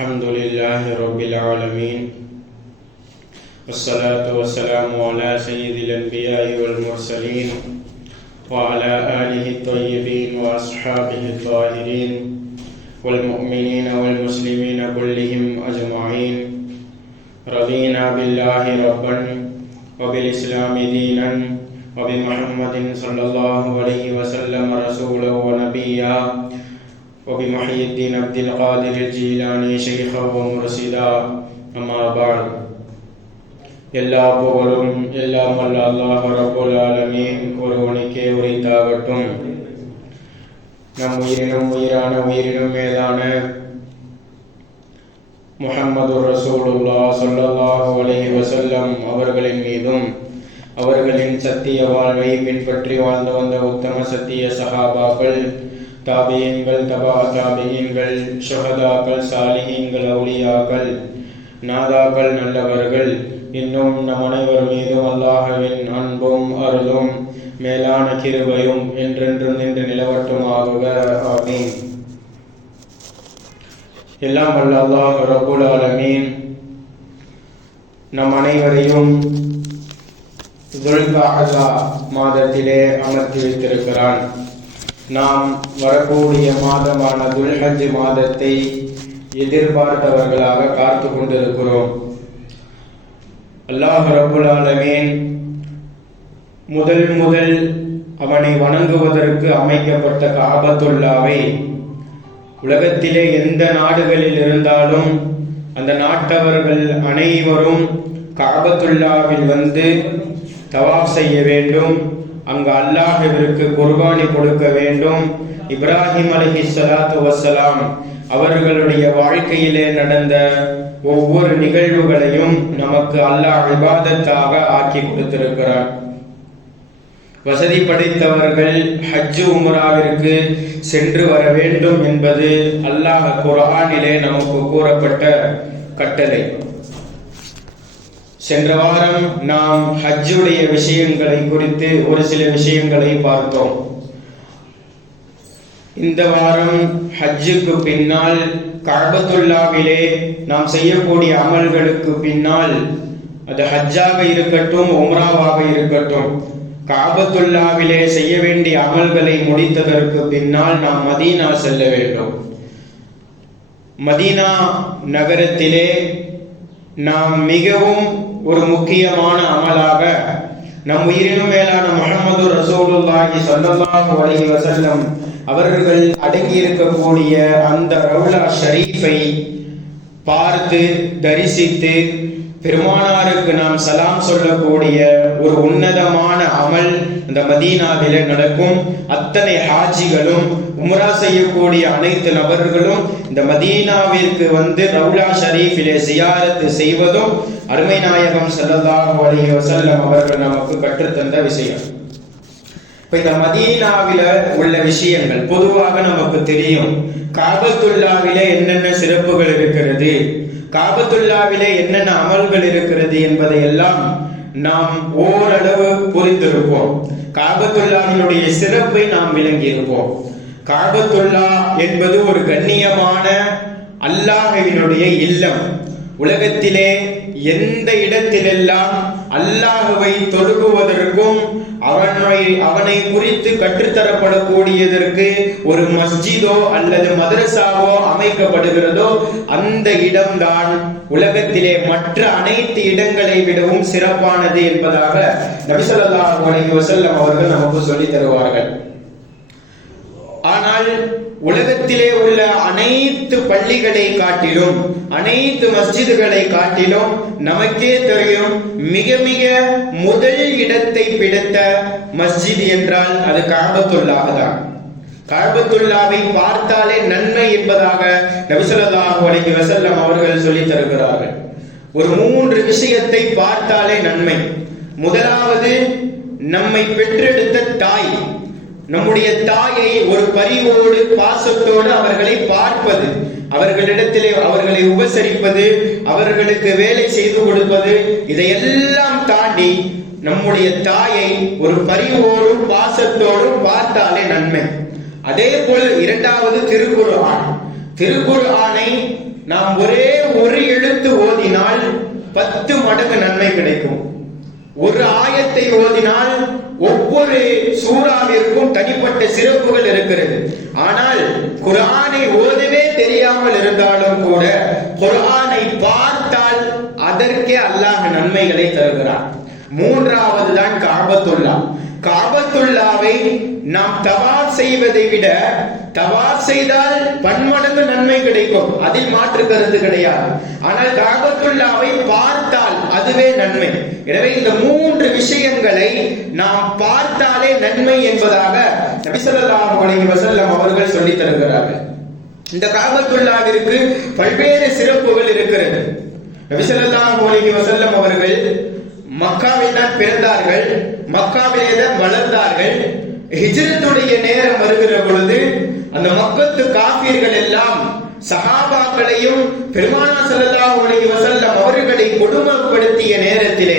الحمد لله رب العالمين والصلاة والسلام على سيد الأنبياء والمرسلين وعلى آله الطيبين وأصحابه الطاهرين والمؤمنين والمسلمين كلهم أجمعين. رضينا بالله ربا وبالإسلام دينا وبمحمد صلى الله عليه وسلم رسولا ونبيا وبمحي الدين عبد القادر الجيلاني شيخا ومرشدا أما بعد எல்லா புகழும் எல்லாம் வல்ல அல்லாஹ் ரப்புல் ஆலமீன் ஒருவனுக்கே உரித்தாகட்டும் நம் உயிரினும் உயிரான உயிரினும் மேலான முஹம்மது ரசூலுல்லா ஸல்லல்லாஹு அலைஹி வஸல்லம் அவர்களின் மீதும் அவர்களின் சத்திய வாழ்வை பின்பற்றி வாழ்ந்து வந்த உத்தம சத்திய சஹாபாக்கள் தாபியங்கள் தபா தாபியங்கள் ஷுஹதாக்கள் சாலிஹீன்கள் அவுளியாக்கள் நாதாக்கள் நல்லவர்கள் இன்னும் நம் அனைவர் மீதும் அல்லாஹவின் அன்பும் அருளும் மேலான கிருபையும் என்றென்றும் நின்று நிலவட்டுமாக ஆமீன். எல்லாம் வல்ல அல்லாஹ் ரபுல் ஆலமீன். நம் அனைவரையும் துல்காஹா மாதத்திலே அமர்த்தி வைத்திருக்கிறான். நாம் வரக்கூடிய மாதமான துல்ஹஜ் மாதத்தை எதிர்பார்த்தவர்களாக காத்து கொண்டிருக்கிறோம். அல்லாஹ் ரபுல் முதல் முதல் அவனை வணங்குவதற்கு அமைக்கப்பட்ட காபத்துல்லாவை உலகத்திலே எந்த நாடுகளில் இருந்தாலும் அந்த நாட்டவர்கள் அனைவரும் காபத்துல்லாவில் வந்து தவாப் செய்ய வேண்டும். அங்கு அல்லாஹிற்கு குர்பானி கொடுக்க வேண்டும். இப்ராஹிம் அலஹி சலாத்து வசலாம் அவர்களுடைய வாழ்க்கையிலே நடந்த ஒவ்வொரு நிகழ்வுகளையும் நமக்கு அல்லாஹ் விவாதத்தாக ஆக்கி கொடுத்திருக்கிறார் வசதி படைத்தவர்கள் ஹஜ்ஜு உமராவிற்கு சென்று வர வேண்டும் என்பது அல்லாஹ் குரானிலே நமக்கு கூறப்பட்ட கட்டளை. சென்ற வாரம் நாம் ஹஜ்ஜுடைய விஷயங்களை குறித்து ஒரு சில விஷயங்களை பார்த்தோம். இந்த வாரம் ஹஜ்ஜுக்கு பின்னால் கழபத்துல்லாவிலே நாம் செய்யக்கூடிய அமல்களுக்கு பின்னால் அது ஹஜ்ஜாக இருக்கட்டும் உம்ராவாக இருக்கட்டும் காபத்துல்லாவிலே செய்ய வேண்டிய அமல்களை முடித்ததற்கு பின்னால் நாம் மதீனா செல்ல வேண்டும். மதீனா நகரத்திலே நாம் மிகவும் ஒரு முக்கியமான அமலாக நம் உயிரினும் மேலான முகமது ரசூலுல்லாஹி சல்லல்லாஹு அலைஹி வஸல்லம் அவர்கள் அடங்கி இருக்கக்கூடிய அந்த ரவுலா ஷரீஃபை பார்த்து தரிசித்து பெருமானாருக்கு நாம் சலாம் சொல்லக்கூடிய ஒரு உன்னதமான அமல் இந்த மதீனாவில நடக்கும். அத்தனை ஹாஜிகளும் உம்ரா செய்யக்கூடிய அனைத்து நபர்களும் இந்த மதீனாவிற்கு வந்து ரவுலா ஷரீஃபிலே சியாரத்து செய்வதும் அருமை நாயகம் ஸல்லல்லாஹு அலைஹி அவர்கள் நமக்கு கற்றுத்தந்த விஷயம். இப்ப இந்த மதீனாவில உள்ள விஷயங்கள் பொதுவாக நமக்கு தெரியும். காபத்துல்லாவிலே என்னென்ன சிறப்புகள் இருக்கிறது? காபத்துல்லாவிலே என்னென்ன அமல்கள் இருக்கிறது என்பதை எல்லாம் நாம் ஓரளவு புரிந்திருப்போம். காபத்துல்லாவினுடைய சிறப்பை நாம் விளங்கியிருப்போம். இருப்போம் காபத்துல்லா என்பது ஒரு கண்ணியமான அல்லாஹவினுடைய இல்லம். உலகத்திலே எந்த இடத்திலெல்லாம் அல்லாஹுவை தொழுகுவதற்கும் அவனை அவனை குறித்து கற்றுத்தரப்படக்கூடியதற்கு ஒரு மஸ்ஜிதோ அல்லது மதரசாவோ அமைக்கப்படுகிறதோ அந்த இடம்தான் உலகத்திலே மற்ற அனைத்து இடங்களை விடவும் சிறப்பானது என்பதாக நபிசல்லா அலைஹி அவர்கள் நமக்கு சொல்லித் தருவார்கள். ஆனால் உலகத்திலே உள்ள அனைத்து பள்ளிகளை காட்டிலும் அனைத்து மஸ்ஜிதுகளை காட்டிலும் நமக்கே தெரியும் மிக மிக முதல் இடத்தை பிடித்த மஸ்ஜித் என்றால் அது காபத்துல்லாக தான் காபத்துல்லாவை பார்த்தாலே நன்மை என்பதாக நபிசல்லாஹு அலைஹி வசல்லம் அவர்கள் சொல்லி தருகிறார்கள். ஒரு மூன்று விஷயத்தை பார்த்தாலே நன்மை. முதலாவது நம்மை பெற்றெடுத்த தாய். நம்முடைய தாயை ஒரு பரிவோடு பாசத்தோடு அவர்களை பார்ப்பது அவர்களிடத்திலே அவர்களை உபசரிப்பது அவர்களுக்கு வேலை செய்து கொடுப்பது இதையெல்லாம் தாண்டி நம்முடைய தாயை ஒரு பரிவோடும் பாசத்தோடும் பார்த்தாலே நன்மை. அதே போல் இரண்டாவது திருக்குர்ஆன் திருக்குர்ஆனை நாம் ஒரே ஒரு எழுத்து ஓதினால் பத்து மடங்கு நன்மை கிடைக்கும். ஒரு ஆயத்தை ஓதினால் ஒவ்வொரு சூறாவிற்கும் தனிப்பட்ட சிறப்புகள் இருக்கிறது. ஆனால் குரானை ஓதவே தெரியாமல் இருந்தாலும் கூட குரானை பார்த்தால் அதற்கே அல்லாஹ் நன்மைகளை தருகிறார் மூன்றாவது தான் காபத்துல்லா. காபத்துல்லாவை நாம் தவால் செய்வதை விட தவாப் செய்தால் பன்மடங்கு நன்மை கிடைக்கும். அதில் மாற்று கருத்து கிடையாது. ஆனால் காபத்துள்ளாவை பார்த்தால் அதுவே நன்மை. எனவே இந்த மூன்று விஷயங்களை நாம் பார்த்தாலே நன்மை என்பதாக நபிசல்லாஹு அலைஹி வசல்லம் அவர்கள் சொல்லி தருகிறார்கள். இந்த காபத்துள்ளாவிற்கு பல்வேறு சிறப்புகள் இருக்கிறது. நபிசல்லாஹு அலைஹி வசல்லம் அவர்கள் மக்காவில் தான் பிறந்தார்கள். மக்காவிலே தான் வளர்ந்தார்கள். ஹிஜ்ரத்துடைய நேரம் வருகிற பொழுது அந்த மக்கத்து காப்பீர்கள் எல்லாம் சகாபாக்களையும் பெருமானா ஸல்லல்லாஹு அலைஹி வசல்லம் அவர்களை கொடுமைப்படுத்திய நேரத்திலே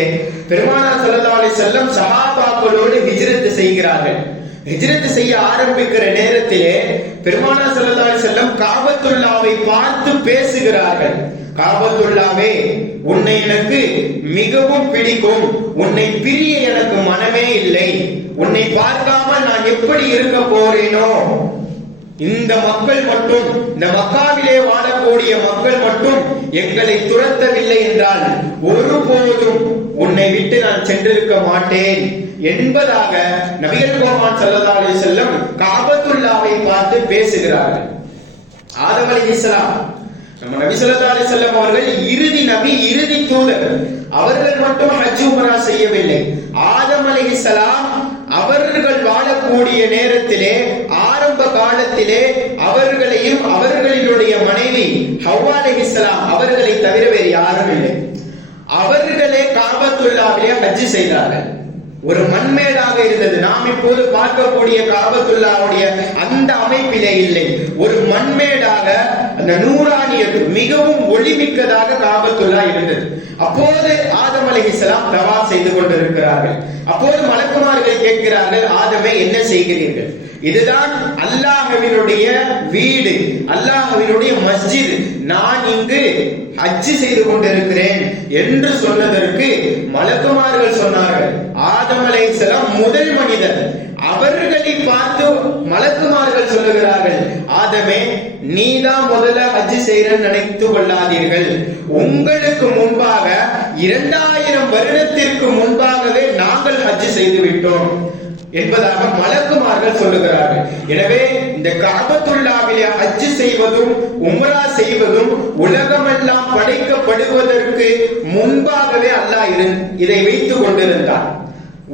பெருமானா ஸல்லல்லாஹு அலி செல்லம் சகாபாக்களோடு ஹிஜ்ரத் செய்கிறார்கள். ஹிஜ்ரத் செய்ய ஆரம்பிக்கிற நேரத்திலே பெருமானா ஸல்லல்லாஹு அலி செல்லம் காபத்துல்லாவை பார்த்து பேசுகிறார்கள். காபத்துல்லாவே உன்னை எனக்கு மிகவும் பிடிக்கும். உன்னை பிரிய எனக்கு மனமே இல்லை. உன்னை பார்க்காமல் நான் எப்படி இருக்க போறேனோ? இந்த மக்கள் மட்டும் இந்த மக்காவிலே வாழக்கூடிய மக்கள் மட்டும் எங்களை துரத்தவில்லை என்றால் ஒருபோதும் உன்னை விட்டு நான் சென்றிருக்க மாட்டேன். என்பதாக நபிகள் கோமான் சல்லா அலி செல்லம் காபத்துல்லாவை பார்த்து பேசுகிறார்கள். ஆதம் அலி இஸ்லாம் நம்ம நபி சொல்லா அலி செல்லம் அவர்கள் இறுதி நபி இறுதி தூதர். அவர்கள் மட்டும் ஹஜ் உமரா செய்யவில்லை. ஆதம் அலைஹிஸ்ஸலாம் அவர்கள் வாழக்கூடிய நேரத்திலே ஆரம்ப காலத்திலே அவர்களையும் அவர்களினுடைய மனைவி ஹவ்வா அலைஹிஸ்ஸலாம் அவர்களை தவிர வேறு யாரும் இல்லை. அவர்களே காபத்துல்லாவிலே ஹஜ் செய்தார்கள். ஒரு மண்மேடாக இருந்தது. நாம் இப்போது பார்க்கக்கூடிய காபத்துல்லாவுடைய அந்த அமைப்பிலே இல்லை. ஒரு மண்மேடாக அந்த நூறாணியது மிகவும் ஒளிமிக்கதாக காபத்துல்லா இருந்தது. அப்போது ஆதம் அலைஹிஸ்ஸலாம் தவா செய்து கொண்டிருக்கிறார்கள். அப்போது மலக்குமார்கள் கேட்கிறார்கள் ஆதமே என்ன செய்கிறீர்கள்? இதுதான் அல்லாஹவினுடைய வீடு அல்லாஹவினுடைய மஸ்ஜித். நான் இங்கு ஹஜ்ஜி செய்து கொண்டிருக்கிறேன் என்று சொன்னதற்கு மலக்குமார்கள் சொன்னார்கள். ஆதம் அலைசலாம் முதல் மனிதர். அவர்களை பார்த்து மலக்குமார்கள் சொல்லுகிறார்கள் ஆதமே நீதான் முதல்ல ஹஜ் செய்யறன்னு நினைத்து கொள்ளாதீர்கள். உங்களுக்கு முன்பாக இரண்டாயிரம் வருடத்திற்கு முன்பாகவே நாங்கள் ஹஜ் செய்து விட்டோம். என்பதாக மலக்குமார்கள் சொல்லுகிறார்கள். எனவே இந்த காபத்துள்ளாவிலே அச்சு செய்வதும் உம்ரா செய்வதும் உலகமெல்லாம் படைக்கப்படுவதற்கு முன்பாகவே அல்லாஹ் இதை வைத்துக் கொண்டிருந்தான்.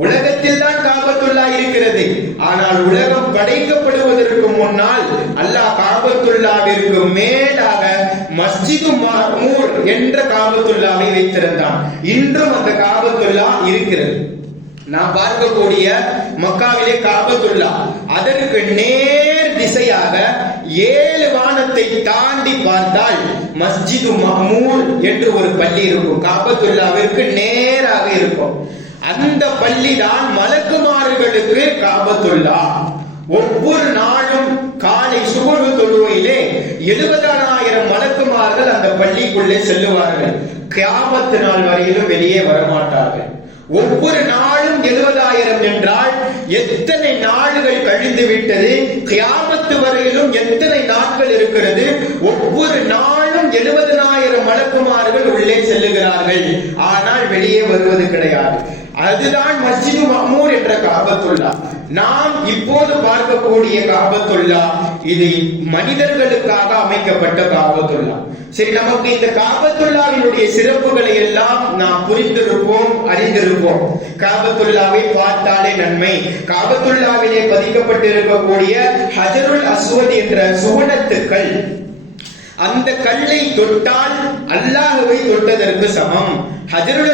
உலகத்தில் தான் காபத்துள்ளா இருக்கிறது. ஆனால் உலகம் படைக்கப்படுவதற்கு முன்னால் அல்லாஹ் காபத்துல்லாவிற்கு மேலாக மஸ்ஜிது மாமூர் என்ற காபத்துல்லாவை வைத்திருந்தான். இன்றும் அந்த காபத்துல்லா இருக்கிறது. நாம் பார்க்கக்கூடிய மக்காவிலே காபத்துள்ளா அதற்கு நேர் திசையாக ஏழு வானத்தை தாண்டி பார்த்தால் மஸ்ஜிது மஹமூல் என்று ஒரு பள்ளி இருக்கும். காபத்துல்லாவிற்கு நேராக இருக்கும். அந்த பள்ளி தான் மலக்குமார்களுக்கு காபத்துல்லா. ஒவ்வொரு நாளும் காலை சுகுழ்வு தொழுவையிலே எழுபதாயிரம் மலக்குமார்கள் அந்த பள்ளிக்குள்ளே செல்லுவார்கள். கியாமத்து நாள் வரையிலும் வெளியே வரமாட்டார்கள். ஒவ்வொரு நாளும் எழுபதாயிரம் என்றால் எத்தனை நாடுகள் கழிந்து விட்டது? கியாமத்து வரையிலும் எத்தனை நாட்கள் இருக்கிறது? ஒவ்வொரு நாளும் எழுபதனாயிரம் மலக்குமார்கள் உள்ளே செல்லுகிறார்கள். ஆனால் வெளியே வருவது கிடையாது. அதுதான் மஸ்ஜிது மஹ்மூர் என்ற காபத்துல்லா. நாம் இப்போது பார்க்கக்கூடிய காபத்துல்லா இது மனிதர்களுக்காக அமைக்கப்பட்ட காபத்துல்லா. சரி நமக்கு இந்த காபத்துல்லாவினுடைய சிறப்புகளை எல்லாம் நாம் புரிந்திருப்போம் அறிந்திருப்போம். காபத்துல்லாவை பார்த்தாலே நன்மை. காபத்துல்லாவிலே பதிக்கப்பட்டிருக்கக்கூடிய ஹஜருல் அஸ்வத் என்ற சுவனத்துக்கள் அந்த கல்லை தொட்டால் அல்லாஹுவை தொட்டதற்கு சமம். ஹஜருல்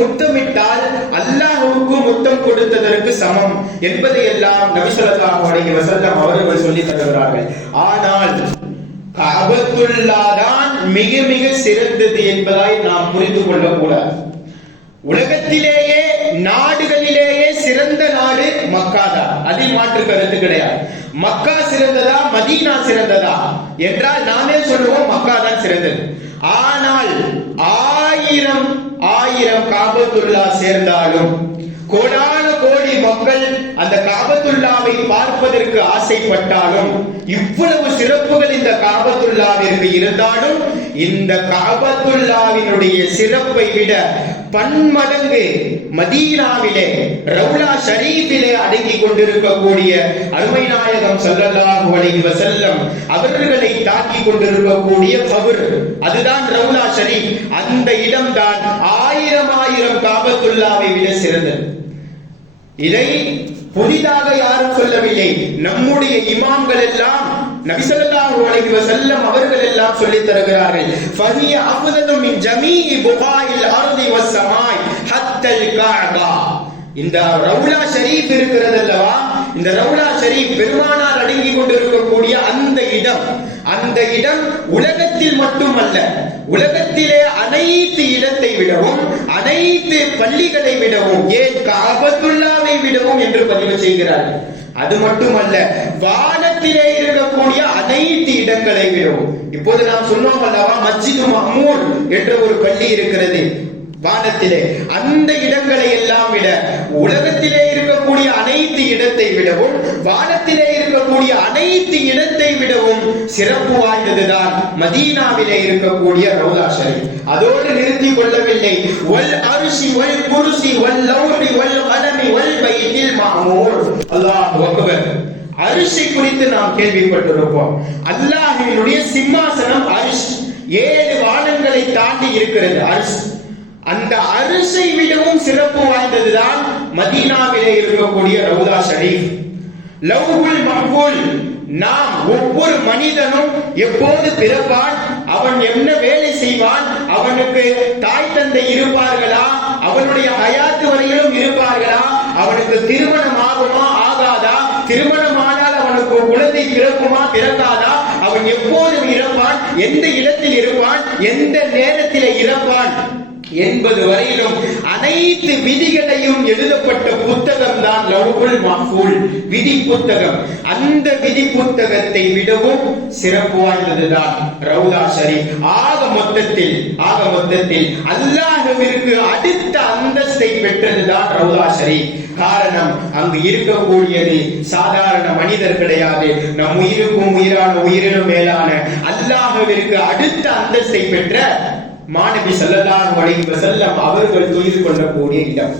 முத்தமிட்டால் அல்லாஹுவுக்கு முத்தம் கொடுத்ததற்கு சமம் என்பதை எல்லாம் நபி ஸல்லல்லாஹு அலைஹி வஸல்லம் அவர்கள் சொல்லி தருகிறார்கள். ஆனால் அபத்துல்லாதான் மிக மிக சிறந்தது என்பதாய் நாம் புரிந்து கொள்ளக்கூடாது. உலகத்திலேயே நாடுகளிலேயே சிறந்த நாடு மக்காதான். அதில் மாற்று கருத்து கிடையாது. மக்கா சிறந்ததா? மதீனா சிறந்ததா? என்றால் நாமே சொல்லுவோம் மக்கா தான் சிறந்தது. ஆனால் ஆயிரம் ஆயிரம் காபத்துல்லா சேர்ந்தாலும் கோடான கோடி மக்கள் அந்த காபத்துல்லாவை பார்ப்பதற்கு ஆசைப்பட்டாலும் இவ்வளவு சிறப்புகள் இந்த காபத்துல்லாவிற்கு இருந்தாலும் இந்த காபத்துல்லாவினுடைய சிறப்பை விட பன்மடங்கு மதீனாவிலே ரவுலா ஷரீஃபிலே அடங்கிக் கொண்டிருக்கக்கூடிய அருமை நாயகம் சல்லல்லாஹு அலைஹி வஸல்லம் அவர்களை தாக்கி கொண்டிருக்கக்கூடிய கபர். அதுதான் ரவுலா ஷரீஃப். அந்த இடம்தான் ஆயிரம் ஆயிரம் காபத்துல்லாவை விட சிறந்தது. இதை புதிதாக யாரும் சொல்லவில்லை. நம்முடைய இமாம்கள் எல்லாம் நபிசல்லாஹு அலைஹி வஸல்லம் அவர்கள் எல்லாம் சொல்லித் தருகிறார்கள் ஃபஹிய அஃதலு மின் ஜமீஇ புகாயில் அர்தி வஸ்ஸமாய் ஹத்தல் கஅபா. இந்த ரவுலா ஷரீஃப் இருக்கிறது அல்லவா இந்த ரவுலா ஷரீஃப் பெருமானார் அடங்கி கொண்டிருக்கக்கூடிய அந்த இடம் அந்த இடம் உலகத்தில் மட்டுமல்ல உலகத்திலே அனைத்து இடத்தை விடவும் அனைத்து பள்ளிகளை விடவும் ஏன் காபத்துல்லாவை விடவும் என்று பதிவு செய்கிறார்கள். அது மட்டுமல்ல வானத்திலே இருக்கக்கூடிய அனைத்து இடங்களை விடும் இப்போது நாம் சொன்னோம் அல்லவா மஸ்ஜிது மஹ்மூர் என்ற ஒரு பள்ளி இருக்கிறது வானத்திலே. அந்த இடங்களை எல்லாம் விட உலகத்திலே இருக்கக்கூடிய அனைத்து இடத்தை விடவும் வானத்திலே இருக்கக்கூடிய அனைத்து இடத்தை விடவும் சிறப்பு வாய்ந்ததுதான் மதீனாவிலே இருக்கக்கூடிய ரவுலா அதோடு நிறுத்தி கொள்ளவில்லை. வல் அரிசி வல் குருசி வல் லௌரி வல் கலமி வல் பைத்தில் மாமூர் அல்லாஹ் அக்பர் அரிசி குறித்து நாம் கேள்விப்பட்டிருப்போம். அல்லாஹினுடைய சிம்மாசனம் அரிஷ். ஏழு வானங்களை தாண்டி இருக்கிறது அரிஷ். அந்த அரிசை விடவும் சிறப்பு வாய்ந்ததுதான் மதீனாவிலே இருக்கக்கூடிய ரவுதா ஷரீஃப் லவ்ஹுல் மஹ்பூல். நாம் ஒவ்வொரு மனிதனும் எப்போது பிறப்பான்? அவன் என்ன வேலை செய்வான்? அவனுக்கு தாய் தந்தை இருப்பார்களா? அவனுடைய ஹயாத்து வரையிலும் இருப்பார்களா? அவனுக்கு திருமணம் ஆகுமா? ஆகாதா? திருமணமானால் அவனுக்கு குழந்தை பிறக்குமா பிறக்காதா? அவன் எப்போதும் இறப்பான் எந்த இடத்தில் இருப்பான் எந்த நேரத்தில் இறப்பான் என்பது வரையிலும் அனைத்து விதிகளையும் எழுதப்பட்ட புத்தகம் தான் லவுகுல் விதி புத்தகம். அந்த விதி புத்தகத்தை விடவும் சிறப்பு வாய்ந்ததுதான் ரவுதா ஷரீஃப் ஆக மொத்தத்தில் ஆக மொத்தத்தில் அல்லாஹவிற்கு அடுத்த அந்தஸ்தை பெற்றதுதான் ரவுதா ஷரீஃப் காரணம் அங்கு இருக்கக்கூடியது சாதாரண மனிதர் கிடையாது. நம் உயிருக்கும் உயிரான உயிரினும் மேலான அல்லாஹவிற்கு அடுத்த அந்தஸ்தை பெற்ற மாணவி செல்லதான் அலைஹி செல்லம் அவர்கள் துயில் கொள்ளக்கூடிய இடம்.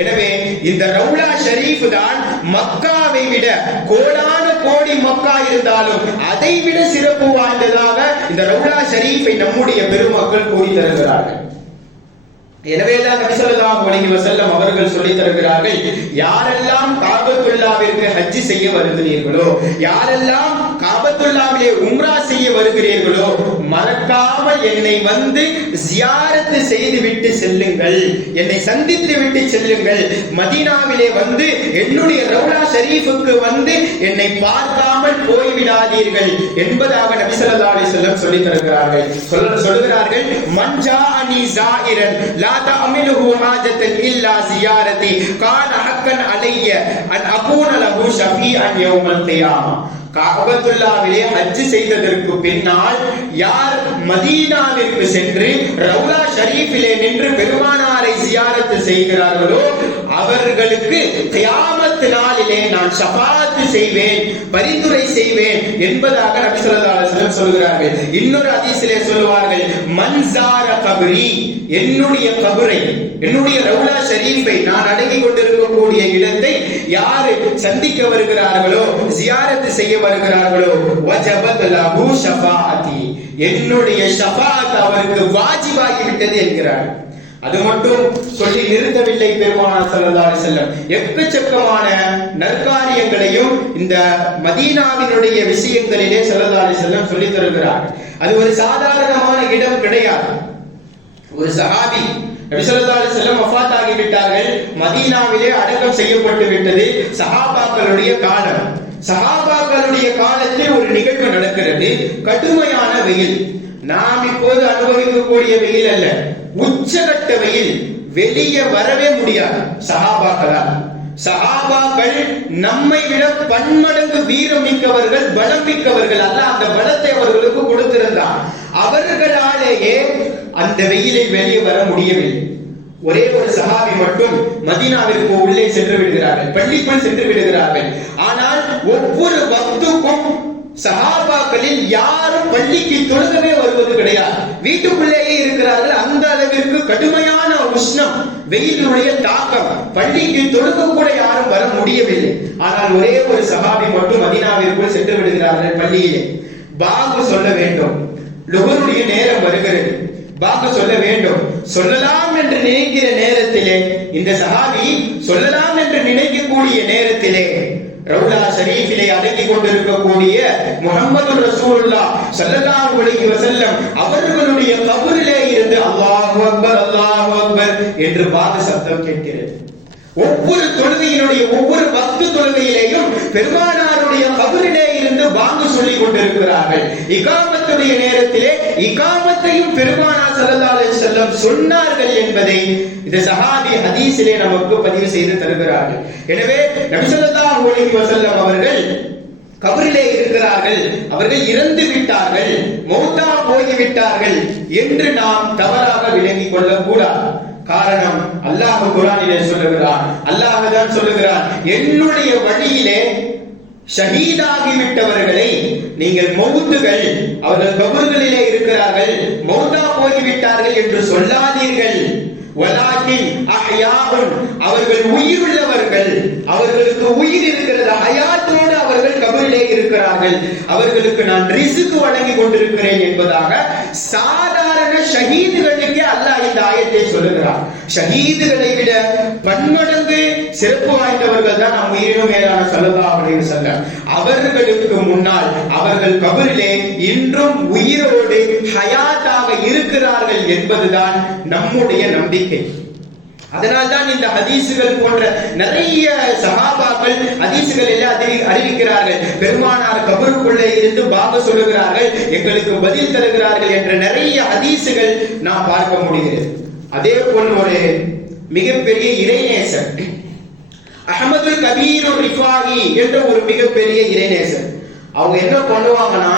எனவே இந்த ரவுலா ஷரீஃப் தான் மக்காவை விட கோடான கோடி மக்கா இருந்தாலும் அதை விட சிறப்பு வாய்ந்ததாக இந்த ரவுலா ஷரீஃபை நம்முடைய பெருமக்கள் கூறி தருகிறார்கள். எனவேதான் நபிசல்லாம் ஸல்லல்லாஹு வசல்லம் அவர்கள் சொல்லித் தருகிறார்கள் யாரெல்லாம் காபத்துல்லாவிற்கு ஹஜ்ஜி செய்ய வருகிறீர்களோ யாரெல்லாம் காபத்துல்லாவிலே உம்ரா செய்ய வருகிறீர்களோ மறக்காம என்னை வந்து ஜியாரத்து செய்து விட்டு செல்லுங்கள். என்னை சந்தித்து விட்டு செல்லுங்கள். மதீனாவிலே வந்து என்னுடைய ரவுலா ஷரீஃபுக்கு வந்து என்னை பார்க்காமல் போய்விடாதீர்கள் என்பதாக நபி ஸல்லல்லாஹு அலைஹி வஸல்லம் சொல்லித் தருகிறார்கள். சொல்ல சொல்கிறார்கள் மஞ்சா மஞ்சானி ஜாயிரன் லா தஅமிலுஹு ஹாஜத்தன் இல்லா ஜியாரதி கான ஹக்கன் அலைய அன் அகூன லஹு ஷஃபீஅன் யௌமல் கியாமா காபத்துல்லாவிலே ஹஜ் செய்ததற்கு பின்னால் யார் மதீனாவிற்கு சென்று ரவுலா ஷரீஃபிலே நின்று பெருமானாரை சியாரத்து செய்கிறார்களோ அவர்களுக்கு தியாமத்து நாளிலே நான் சபாத்து செய்வேன் பரிந்துரை செய்வேன் என்பதாக நபி ஸல்லல்லாஹு சொல்கிறார்கள். இன்னொரு அதிசிலே சொல்வார்கள் மன்சார கபரி என்னுடைய கபரை என்னுடைய ரவுலா ஷரீஃபை நான் அடங்கி கொண்டிருக்கக்கூடிய இடத்தை யாரு சந்திக்க வருகிறார்களோ ஜியாரத்து செய்ய வருகிறார்களோ வஜபத் லஹு என்னுடைய ஷஃபாஅத் அவருக்கு வாஜிபாகி விட்டது என்கிறார். அது மட்டும் சொல்லி நிறுத்தவில்லை பெருமானார் ஸல்லல்லாஹு செல்லம் எக்கச்சக்கமான நற்காரியங்களையும் இந்த மதீனாவினுடைய விஷயங்களிலே செல்லதாரி செல்லம் சொல்லி தருகிறார் அது ஒரு சாதாரணமான இடம் கிடையாது. ஒரு சஹாபி நபி செல்லம் அஃபாத் வஃபாத் ஆகிவிட்டார்கள் மதீனாவிலே அடக்கம் செய்யப்பட்டு விட்டது சஹாபாக்களுடைய காலம். சஹாபாக்களுடைய காலத்தில் ஒரு நிகழ்வு நடக்கிறது கடுமையான வெயில். நாம் இப்போது அனுபவிக்கக்கூடிய வெயில் அல்ல. உச்சகட்ட வெயில் வெளியே வரவே முடியாது. சஹாபாக்களால். சஹாபாக்கள் நம்மை விட பன்மடங்கு வீரம் மிக்கவர்கள் பலம் மிக்கவர்கள் அல்ல அந்த பலத்தை அவர்களுக்கு கொடுத்திருந்தார் அவர்களாலேயே அந்த வெயிலை வெளியே வர முடியவில்லை. ஒரே ஒரு சஹாபி மட்டும் மதீனாவிற்கு உள்ளே சென்று விடுகிறார்கள். பள்ளிக்குள் சென்று விடுகிறார்கள். ஆனால் ஒவ்வொரு வக்துக்கும் நாட்களில் யாரும் பள்ளிக்கு தொழுகவே வருவது கிடையாது. வீட்டுக்குள்ளேயே இருக்கிறார்கள். அந்த அளவிற்கு கடுமையான உஷ்ணம் வெயிலுடைய தாக்கம். பள்ளிக்கு தொழுக கூட யாரும் வர முடியவில்லை. ஆனால் ஒரே ஒரு சகாபி மட்டும் மதினாவிற்குள் சென்று விடுகிறார்கள் பள்ளியிலே. பாகு சொல்ல வேண்டும். லுகருடைய நேரம் வருகிறது. பாங்க சொல்ல வேண்டும். சொல்லலாம் என்று நினைக்கிற நேரத்திலே இந்த சகாபி சொல்லலாம் என்று நினைக்கக்கூடிய நேரத்திலே ரவுலா ஷரீஃபிலே அடங்கி கொண்டிருக்கக்கூடிய முகமது ரசூலுல்லா சல்லல்லாஹு அலைஹி வஸல்லம் அவர்களுடைய கபரிலே இருந்து அல்லாஹு அக்பர் அல்லாஹு அக்பர் என்று பாத சப்தம் கேட்கிறது. ஒவ்வொரு தொழுகையினுடைய ஒவ்வொரு பத்து தொழுகையிலேயும் பெருமானாருடைய கபரிலே இருந்து வாங்கு சொல்லிக் கொண்டிருக்கிறார்கள். இகாமத்துடைய நேரத்திலே இகாமத்தையும் பெருமானார் ஸல்லல்லாஹு செல்லம் சொன்னார்கள் என்பதை இந்த சஹாபி ஹதீஸிலே நமக்கு பதிவு செய்து தருகிறார்கள். எனவே நபிசல்லா ஸல்லல்லாஹு வசல்லம் அவர்கள் கபரிலே இருக்கிறார்கள். அவர்கள் இறந்து விட்டார்கள். மௌத்தா போய்விட்டார்கள் என்று நாம் தவறாக விளங்கிக் கொள்ளக்கூடாது. காரணம் அல்லாஹ் குரானிலே சொல்லுகிறான். அல்லாஹ் தான் சொல்லுகிறான் என்னுடைய வழியிலே ஷஹீதாகிவிட்டவர்களை நீங்கள் மௌத்துகள் அவர்கள் கபர்களிலே இருக்கிறார்கள் மௌத்தா போய்விட்டார்கள் என்று சொல்லாதீர்கள். அவர்கள் உயிருள்ளவர்கள். அவர்களுக்கு உயிர் இருக்கிறது ஹயாத்தோடு அவர்கள் கபரிலே இருக்கிறார்கள். அவர்களுக்கு நான் ரிசுக்கு வழங்கி கொண்டிருக்கிறேன் என்பதாக சாதாரண ஷஹீதுகளுக்கே அல்லாஹ் இந்த ஆயத்தை சொல்லுகிறார். ஷஹீதுகளை விட பன்மடங்கு சிறப்பு வாய்ந்தவர்கள் தான் நம் உயிரினும் மேலான சல்லல்லாஹு அப்படின்னு வஸல்லம். அவர்களுக்கு முன்னால் அவர்கள் கபரிலே இன்றும் உயிரோடு ஹயாத்தாக இருக்கிறார்கள் என்பதுதான் நம்முடைய நம்பிக்கை. அதனால்தான் இந்த ஹதீசுகள் போன்ற நிறைய சகாபாக்கள் ஹதீசுகள் எல்லாம் அறிவி- அறிவிக்கிறார்கள். பெருமானார் கபருக்குள்ளே இருந்து பாப சொல்லுகிறார்கள் எங்களுக்கு பதில் தருகிறார்கள் என்ற நிறைய ஹதீசுகள் நாம் பார்க்க முடிகிறது. அதே போல் ஒரு மிகப்பெரிய இறைநேசர் அகமது கபீர் ரிஃபாகி என்ற ஒரு மிகப்பெரிய இறைநேசர் அவங்க என்ன பண்ணுவாங்கன்னா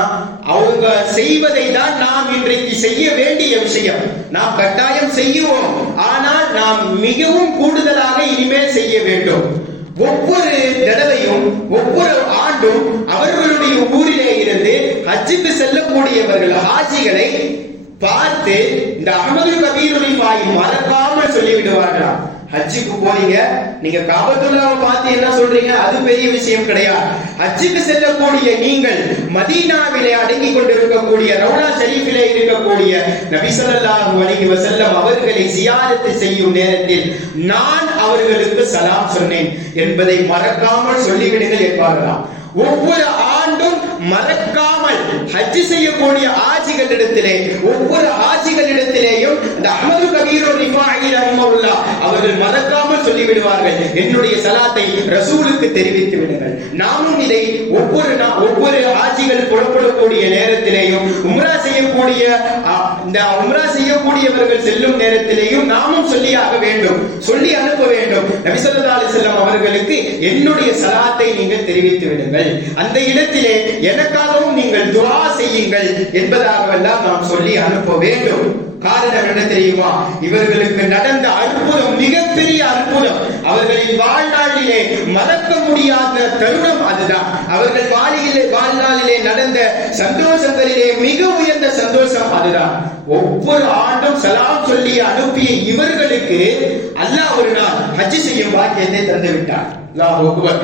அவங்க செய்வதை தான் நாம் இன்றைக்கு செய்ய வேண்டிய விஷயம். நாம் கட்டாயம் செய்யுவோம் ஆனால் நாம் மிகவும் கூடுதலாக இனிமேல் செய்ய வேண்டும். ஒவ்வொரு தடவையும் ஒவ்வொரு ஆண்டும் அவர்களுடைய ஊரிலே இருந்து ஹஜ்ஜுக்கு செல்லக்கூடியவர்கள் ஹாஜிகளை பார்த்து இந்த அகமது கபீருடைய வாய் மறக்காமல் சொல்லிவிடுவார்களாம். ஹஜ்ஜுக்கு போறீங்க நீங்க காபத்துள்ளாவை பார்த்து என்ன சொல்றீங்க? அது பெரிய விஷயம் கிடையாது. ஹஜ்ஜுக்கு செல்லக்கூடிய நீங்கள் மதீனாவிலே அடங்கி கொண்டிருக்கக்கூடிய ரவுனா ஷரீஃபிலே இருக்கக்கூடிய நபி ஸல்லல்லாஹு அலைஹி வஸல்லம் அவர்களை சியாரத்து செய்யும் நேரத்தில் நான் அவர்களுக்கு சலாம் சொன்னேன் என்பதை மறக்காமல் சொல்லிவிடுங்கள் என்பார்களாம். ஒவ்வொரு ஆண்டும் மறக்காமல் ஹஜ் செய்யக்கூடிய ஆஜிகளிடத்திலே ஒவ்வொரு ஆஜிகளிடத்திலேயும் இந்த அமது கபீரோ ரிஃபாயி ரஹ்மத்துல்லாஹ் அவர்கள் மறக்காமல் சொல்லிவிடுவார்கள் என்னுடைய சலாத்தை ரசூலுக்கு தெரிவித்து விடுங்கள். நாமும் இதை ஒவ்வொரு ஒவ்வொரு ஆட்சிகள் புறப்படக்கூடிய நேரத்திலேயும் உம்ரா செய்யக்கூடிய இந்த உம்ரா செய்யக்கூடியவர்கள் செல்லும் நேரத்திலேயும் நாமும் சொல்லியாக வேண்டும் சொல்லி அனுப்ப வேண்டும். நபிசல்லா ஸல்லல்லாஹு அலைஹி அவர்களுக்கு என்னுடைய சலாத்தை நீங்கள் தெரிவித்து விடுங்கள். அந்த இடத்திலே எனக்காகவும் நீங்கள் துவா செய்யுங்கள் என்பதாக என்பதாகவெல்லாம் நாம் சொல்லி அனுப்ப வேண்டும். காரணம் என்ன தெரியுமா? இவர்களுக்கு நடந்த அற்புதம் மிகப்பெரிய அற்புதம். அவர்களின் வாழ்நாளிலே மறக்க முடியாத தருணம் அதுதான். அவர்கள் வாழிலே வாழ்நாளிலே நடந்த சந்தோஷங்களிலே மிக உயர்ந்த சந்தோஷம் அதுதான். ஒவ்வொரு ஆண்டும் சலாம் சொல்லி அனுப்பிய இவர்களுக்கு அல்லாஹ் ஒரு நாள் ஹஜ் செய்யும் பாக்கியத்தை தந்து விட்டார் அல்லாஹ் அக்பர்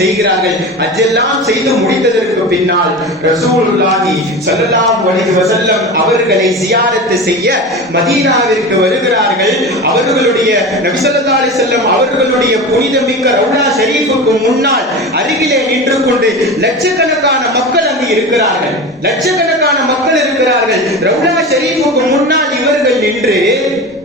செய்கிறார்கள். ஹஜ் எல்லாம் செய்து முடித்ததற்கு பின்னால் ரசூலுல்லாஹி சல்லல்லாஹு அலைஹி வஸல்லம் அவர்களை சியாரத்து செய்ய மதீனாவிற்கு வருகிறார்கள். அவர்களுடைய நபி ஸல்லல்லாஹு அலைஹி வஸல்லம் அவர்களுடைய புனிதமிக்க ரவுலா ஷரீஃபுக்கு முன்னால் அருகிலே நின்று கொண்டு லட்சக்கணக்கான மக்கள் அங்கு இருக்கிறார்கள். லட்சக்கணக்கான மக்கள் இருக்கிறார்கள். ரவுலா ஷரீஃபுக்கு முன்னால் இவர்கள் நின்று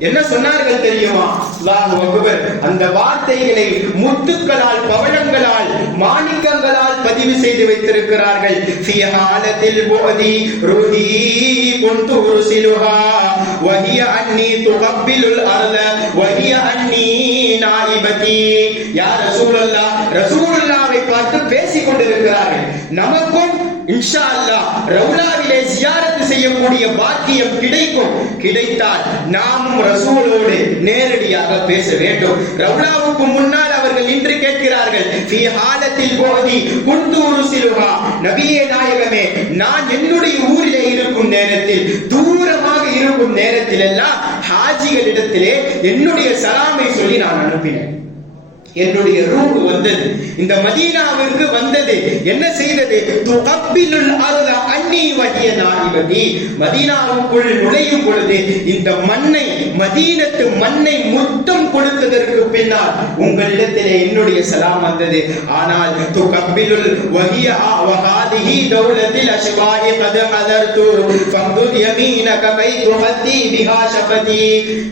என்ன சொன்னார்கள் தெரியுமா? அல்லாஹ் அக்பர் அந்த வார்த்தைகளை முத்துக்களால் பவழங்களால் மாணிக்கங்களால் பதிவு செய்து வைத்திருக்கிறார்கள் في حالة البعد روحي كنت أرسلها وهي أني تقبل الأرض وهي أني نائبتي யார் ரசூலுல்லா ரசூலுல்லாவை பார்த்து பேசிக் கொண்டிருக்கிறார்கள் நமக்கும் இன்ஷா அல்லாஹ் ரவுலாவிலே ஜியாரத்து செய்யக்கூடிய பாக்கியம் கிடைக்கும். கிடைத்தால் நாமும் ரசூலோடு நேரடியாக பேச வேண்டும். ரவுலாவுக்கு முன்னால் அவர்கள் இன்று கேட்கிறார்கள் ஃபீ ஹாலத்தில் போதி குந்தூரு சிலுவா நபியே நாயகமே நான் என்னுடைய ஊரிலே இருக்கும் நேரத்தில் தூரமாக இருக்கும் நேரத்தில் எல்லாம் ஹாஜிகளிடத்திலே என்னுடைய சலாமை சொல்லி நான் அனுப்பினேன். என்னுடைய ரூப் வந்தது. இந்த மதீனாவிற்கு வந்தது. என்ன செய்தது? துகப்பிலுள் அருள அன்னி வகிய நாடிவதி மதீனாவுக்குள் நுழையும் பொழுது இந்த மண்ணை மதீனத்து மண்ணை முத்தம் கொடுத்ததற்கு பின்னால் உங்களிடத்திலே என்னுடைய சலாம் வந்தது. ஆனால் துகப்பிலுள் வகிய வஹாதிஹி தௌலத்தில் அஷ்வாயி கத ஹதர்து பங்கு யமீனக கை துஹத்தி பிஹா ஷபதி.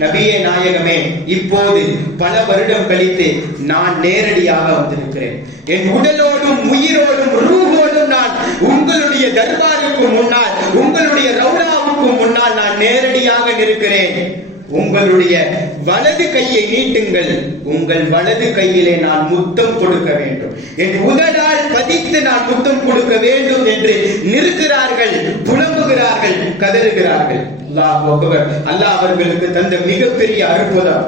நபியே நாயகமே இப்போது பல வருடம் கழித்து நான் நேரடியாக வந்திருக்கிறேன். என் உடலோடும் உயிரோடும் ரூஹோடும் நான் உங்களுடைய தர்பாருக்கு முன்னால் உங்களுடைய ரவுடாவுக்கு முன்னால் நான் நேரடியாக இருக்கிறேன் உங்களுடைய வலது கையை நீட்டுங்கள். உங்கள் வலது கையிலே நான் முத்தம் கொடுக்க வேண்டும். என் உதடால் பதித்து நான் முத்தம் கொடுக்க வேண்டும் என்று நிற்கிறார்கள் புலம்புகிறார்கள் கதறுகிறார்கள். அல்லாஹ் அல்லாஹ் அவர்களுக்கு தந்த மிகப்பெரிய அற்புதம்.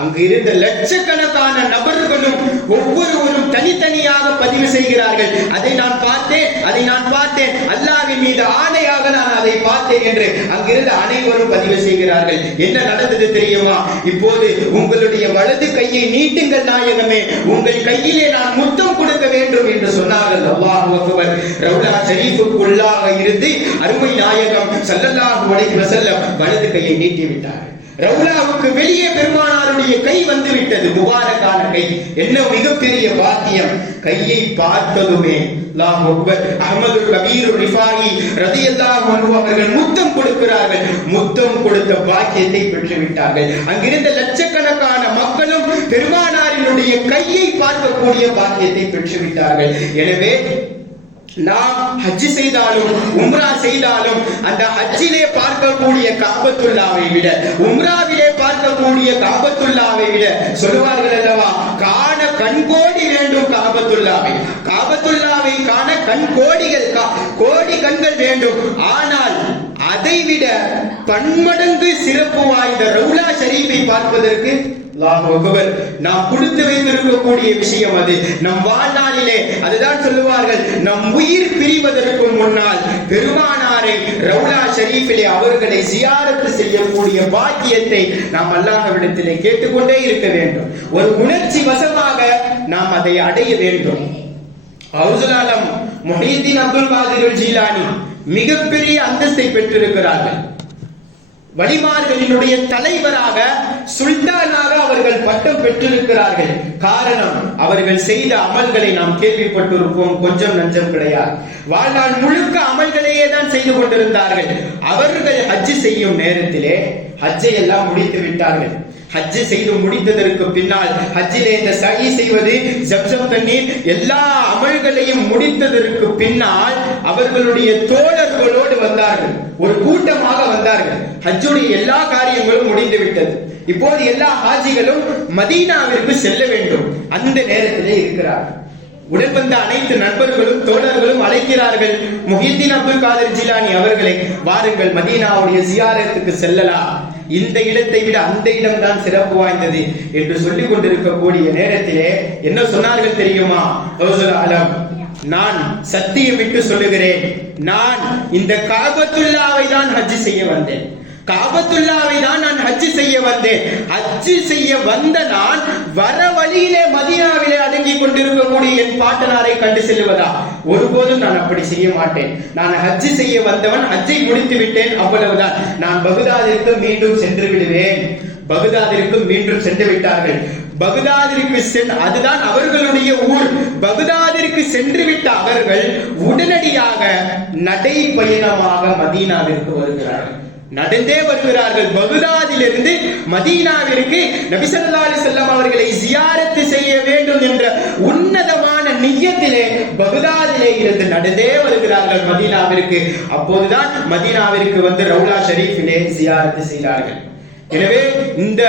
அங்கு இருந்த லட்சக்கணக்கான நபர்களும் ஒவ்வொருவரும் தனித்தனியாக பதிவு செய்கிறார்கள். அதை நான் பார்த்தேன் அதை நான் பார்த்தேன். அல்லாவின் மீது ஆணையாக நான் அதை பார்த்தேன் என்று அங்கிருந்த அனைவரும் பதிவு செய்கிறார்கள். என்ன நடந்தது தெரியுமா? இப்போது உங்களுடைய வலது கையை நீட்டுங்கள் நாயகமே. உங்கள் கையிலே நான் முத்தம் கொடுக்க வேண்டும் என்று சொன்னார்கள். அல்லாஹ் அக்பர். ரவுலா ஷரீஃபுக்குள்ளாக இருந்து அருமை நாயகம் சல்லல்லாஹு அலைஹி வஸல்லம் வலது கையை நீட்டி விட்டார்கள் ரவுலாவுக்கு வெளியே பெருமானாருடைய கை வந்துவிட்டது. முபாரக்கான கை. என்ன மிகப்பெரிய பாக்கியம். கையை பார்த்ததுமே அகமது கபீரு அஹ்மது கபீர் ரிஃபாயி ரலியல்லாஹு அவர்கள் முத்தம் கொடுக்கிறார்கள். முத்தம் கொடுத்த பாக்கியத்தை பெற்று விட்டார்கள் அங்கிருந்த லட்சக்கணக்கான மக்களும் பெருமானாரினுடைய கையை பார்க்கக்கூடிய பாக்கியத்தை பெற்று விட்டார்கள் எனவே நாம் ஹஜ் செய்தாலும் உம்ரா செய்தாலும் அந்த ஹஜ்ஜிலே பார்க்கக்கூடிய காபத்துல்லாவை விட உம்ராவிலே பார்க்கக்கூடிய காபத்துல்லாவை விட சொல்லுவார்கள் அல்லவா காண கண்கோடி வேண்டும் காபத்துல்லாவை. காபத்துல்லாவை காண கண் கோடிகள் கா- கோடி கண்கள் வேண்டும். ஆனால் அதைவிட பன்மடங்கு சிறப்பு வாய்ந்த ரவுலா ஷரீஃபை பார்ப்பதற்கு அல்லாஹ் நாம் கொடுத்து வைத்திருக்கக்கூடிய விஷயம் அது. நம் வாழ்நாளிலே அதுதான் சொல்லுவார்கள் நம் உயிர் பிரிவதற்கு முன்னால் பெருமானாரை ரவுலா ஷரீஃபிலே அவர்களை சியாரத்து செய்யக்கூடிய பாக்கியத்தை நாம் அல்லாஹவிடத்திலே கேட்டுக்கொண்டே இருக்க வேண்டும். ஒரு உணர்ச்சி வசமாக நாம் அதை அடைய வேண்டும். அவுசுலாலம் முஹீதீன் அப்துல் காதிர் ஜீலானி மிகப்பெரிய அந்தஸ்தை பெற்றிருக்கிறார்கள். வழிமார்களினுடைய தலைவராக சுல்தானாக அவர்கள் பட்டம் பெற்றிருக்கிறார்கள். காரணம் அவர்கள் செய்த அமல்களை நாம் கேள்விப்பட்டிருப்போம். கொஞ்சம் நஞ்சம் கிடையாது. வாழ்நாள் முழுக்க அமல்களையே தான் செய்து கொண்டிருந்தார்கள். அவர்கள் ஹஜ் செய்யும் நேரத்திலே ஹஜ்ஜை எல்லாம் முடித்து விட்டார்கள். ஹஜ்ஜு செய்து முடித்ததற்கு பின்னால் ஹஜ்ஜிலே இந்த சகி செய்வது ஜப்ஜப் தண்ணீர் எல்லா அமல்களையும் முடித்ததற்கு பின்னால் அவர்களுடைய தோழர்களோடு வந்தார்கள். ஒரு கூட்டமாக வந்தார்கள். ஹஜ்ஜுடைய எல்லா காரியங்களும் முடிந்து விட்டது இப்போது எல்லா ஹாஜிகளும் மதீனாவிற்கு செல்ல வேண்டும். அந்த நேரத்திலே இருக்கிறார்கள். உடன் வந்த அனைத்து நண்பர்களும் தோழர்களும் அழைக்கிறார்கள் முஹிதீன் அப்துல் காதர் ஜிலானி அவர்களை வாருங்கள் மதீனாவுடைய ஜியாரத்துக்கு செல்லலாம். இந்த இடத்தை விட அந்த இடம் தான் சிறப்பு வாய்ந்தது என்று சொல்லிக் கொண்டிருக்கக்கூடிய நேரத்திலே என்ன சொன்னார்கள் தெரியுமா? அலம். ஆலம் நான் சத்தியமிட்டு சொல்லுகிறேன். நான் இந்த காபத்துல்லாவை தான் ஹஜ் செய்ய வந்தேன். காபத்துல்லாவை தான் நான் ஹஜ் செய்ய வந்தேன். ஹஜ் செய்ய வந்த நான் வர போய் என் பாட்டனாரை கண்டு செல்லுவதா? ஒருபோதும் நான் அப்படி செய்ய மாட்டேன். நான் ஹஜ் செய்ய வந்தவன் ஹஜ்ஜை முடித்து விட்டேன் அவ்வளவுதான். நான் பகுதாதிற்கு மீண்டும் சென்று விடுவேன். பகுதாதிற்கு மீண்டும் சென்று விட்டார்கள். பகுதாதிற்கு சென் அதுதான் அவர்களுடைய ஊர். பகுதாதிற்கு சென்று விட்ட அவர்கள் உடனடியாக நடைப்பயணமாக மதீனாவிற்கு வருகிறார்கள். நடந்தே வருகிறார்கள். பகுதாதிலிருந்து மதீனாவிற்கு நபி ஸல்லல்லாஹு அவர்களை ஜியாரத்து செய்ய வேண்டும் என்ற உன்னதமான நிய்யத்திலே பகுதாதிலே இருந்து நடந்தே வருகிறார்கள் மதீனாவிற்கு. அப்போதுதான் மதீனாவிற்கு வந்து ரவுலா ஷரீஃபிலே ஜியாரத்து செய்தார்கள். எனவே இந்த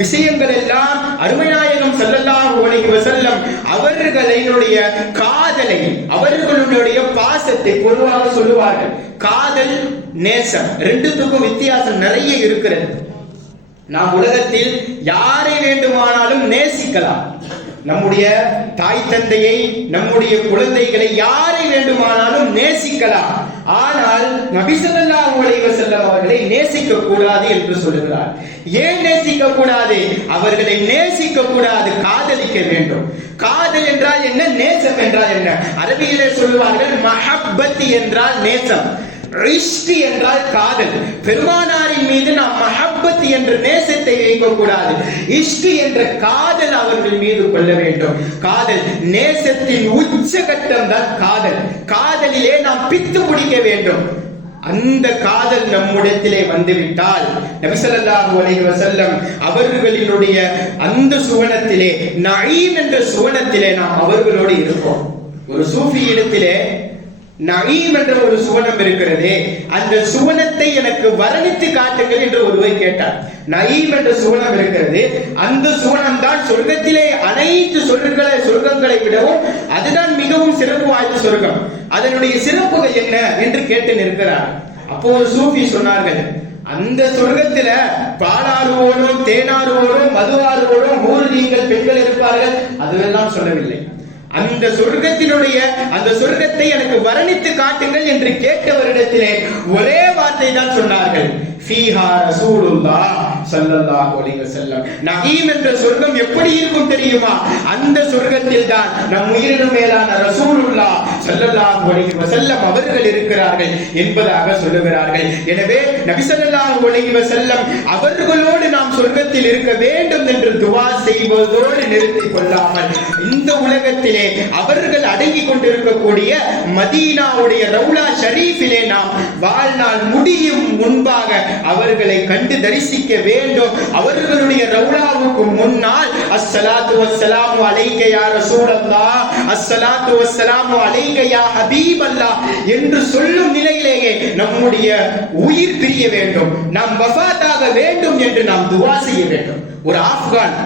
விஷயங்கள் எல்லாம் அருமைநாயகம் ஸல்லல்லாஹு அலைஹி வஸல்லம் அவர்களுடைய காதலை அவர்களுடைய பாசத்தை பொதுவாக சொல்லுவார்கள். காதல் நேசம் ரெண்டுத்துக்கும் வித்தியாசம் நிறைய இருக்கிறது. நாம் உலகத்தில் யாரை வேண்டுமானாலும் நேசிக்கலாம். நம்முடைய தாய் தந்தையை நம்முடைய குழந்தைகளை யாரை வேண்டுமானாலும் நேசிக்கலாம். ஆனால் நபிசல்லா ஸல்லல்லாஹு அலைஹி வஸல்லம் அவர்களை நேசிக்க கூடாது என்று சொல்லுகிறார். ஏன் நேசிக்க கூடாது அவர்களை நேசிக்க கூடாது காதலிக்க வேண்டும். காதல் என்றால் என்ன? நேசம் என்றால் என்ன? அரபியிலே சொல்லுவார்கள் மஹப்பத் என்றால் நேசம். ரிஷ்டி என்றால் காதல். பெருமானாரின் மீது நாம் மஹப்பத் என்ற நேசத்தை வைக்கக்கூடாது. இஷ்டி என்ற காதல் அவர்கள் மீது கொள்ள வேண்டும். காதல் நேசத்தின் உச்சகட்டம் தான் காதல். காதலிலே நாம் பித்து பிடிக்க வேண்டும். அந்த காதல் நம்முடத்திலே வந்துவிட்டால் நபிசல்லாஹு அலைஹி வஸல்லம் அவர்களினுடைய அந்த சுவனத்திலே நயீம் என்ற சுவனத்திலே நாம் அவர்களோடு இருப்போம். ஒரு சூஃபி இடத்திலே நகீம் என்ற ஒரு சுவனம் இருக்கிறது அந்த சுவனத்தை எனக்கு வர்ணித்து காட்டுங்கள் என்று ஒருவர் கேட்டார். நயீம் என்ற சுவனம் இருக்கிறது அந்த சுவனம் தான் சொர்க்கத்திலே அனைத்து சொர்க்கங்களை சொர்க்கங்களை விடவும் அதுதான் மிகவும் சிறப்பு வாய்ந்த சொர்க்கம். அதனுடைய சிறப்புகள் என்ன என்று கேட்டு நிற்கிறார். அப்போ ஒரு சூஃபி சொன்னார்கள் அந்த சொர்க்கத்துல பாலாறுவோடும் தேனாறுவோடும் மதுவாறுவோடும் ஊர் நீங்கள் பெண்கள் இருப்பார்கள் அதுவெல்லாம் சொல்லவில்லை. அந்த சொர்க்கத்தினுடைய அந்த சொர்க்கத்தை எனக்கு வர்ணித்து காட்டுங்கள் என்று கேட்டவரிடத்திலே ஒரே வார்த்தை தான் சொன்னார்கள். ஃபீஹா ரசூலுல்லா சல்லல்லாஹு அலைஹி வஸல்லம். நகீம் என்ற சொர்க்கம் எப்படி இருக்கும் தெரியுமா? அந்த சொர்க்கத்தில் தான் நம் உயிரினும் மேலான ரசூலுல்லா சல்லல்லாஹு அலைஹி வஸல்லம் அவர்கள் இருக்கிறார்கள் என்பதாக சொல்லுகிறார்கள். எனவே நபி சல்லல்லாஹு அலைஹி வஸல்லம் அவர்களோடு நாம் சொர்க்கத்தில் இருக்க வேண்டும் என்று துவா செய்வதோடு நிறுத்திக் கொள்ளாமல் இந்த உலகத்திலே அவர்கள் அடங்கி கொண்டிருக்கக்கூடிய மதீனாவுடைய ரவுலா ஷரீஃபிலே நாம் வாழ்நாள் முடியும் முன்பாக அவர்களை கண்டு தரிசிக்க வேண்டும். அவர்களுடைய ரவுலாவுக்கு முன்னால் அஸ்ஸலாத்து வஸ்ஸலாமு அலைக்க யா ரசூலல்லாஹ் அஸ்ஸலாத்து வஸ்ஸலாமு அலைக்க யா ஹபீபல்லாஹ் என்று சொல்லும் நிலையிலேயே நம்முடைய உயிர் பிரிய வேண்டும். நாம் வஃபாத்தாக வேண்டும் என்று நாம் துவா செய்ய வேண்டும். ஒரு ஆப்கான்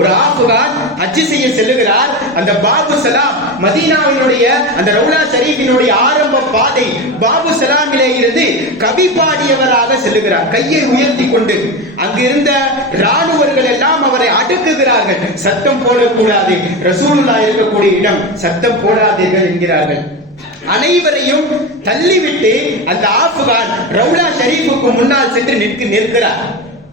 ஒரு ஆப்கான் ஹஜ்ஜி செய்ய செல்லுகிறார். அந்த பாபு சலாம் மதீனாவினுடைய அந்த ரவுலா ஷரீஃபினுடைய ஆரம்ப பாதை பாபு சலாமிலே இருந்து கவி பாடியவராக செல்லுகிறார். கையை உயர்த்தி கொண்டு அங்கு இருந்த ராணுவர்கள் எல்லாம் அவரை அடுக்குகிறார்கள். சத்தம் போடக்கூடாது. ரசூலுல்லா இருக்கக்கூடிய இடம் சத்தம் போடாதீர்கள் என்கிறார்கள். அனைவரையும் தள்ளிவிட்டு அந்த ஆப்கான் ரவுலா ஷரீஃபுக்கு முன்னால் சென்று நிற்கு நிற்கிறார்.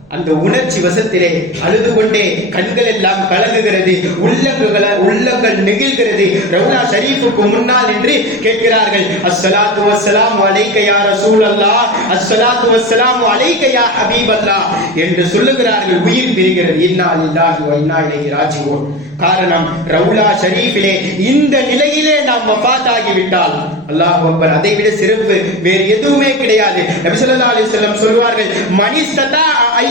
அந்த உணர்ச்சி வசத்திலே அழுது கொண்டே கண்கள் எல்லாம் கலங்குகிறது. உள்ளங்களை உள்ளங்கள் நெகிழ்கிறது. ரவுலா ஷரீஃபுக்கு முன்னால் என்று கேட்கிறார்கள் அஸ்ஸலாத்து வஸ்ஸலாம் அலைக்க யா ரசூலல்லாஹ் அஸ்ஸலாத்து வஸ்ஸலாம் அலைக்க யா ஹபீபல்லாஹ் என்று சொல்லுகிறார்கள். உயிர் பிரிகிறது. இன்னா லில்லாஹி வ இன்னா இலைஹி ராஜிஊன். காரணம் ரவுலா ஷரீஃபிலே இந்த நிலையிலே நாம் வஃபாத் ஆகிவிட்டால் அல்லாஹ் அக்பர். அதை விட சிறப்பு வேறு எதுவுமே கிடையாது. நபி ஸல்லல்லாஹு அலைஹி வஸல்லம் சொல்வார்கள் மனிஸ்ததா ஐ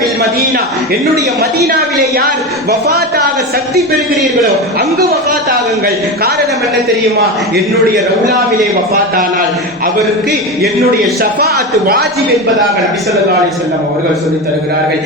பில் மதீனா. என்னுடைய மதீனாவிலே யார் வஃபாத்தாக சக்தி பெறுகிறீர்களோ அங்கு வஃபாத் ஆகுங்கள் காரணம் என்ன தெரியுமா? என்னுடைய ரவுலாவிலே வஃபாத் ஆனால் அவருக்கு என்னுடைய ஷஃபாத் வாஜிப் என்பதாக நபி ஸல்லல்லாஹு அலைஹி வஸல்லம் அவர்கள் சொல்லித் தருகிறார்கள்.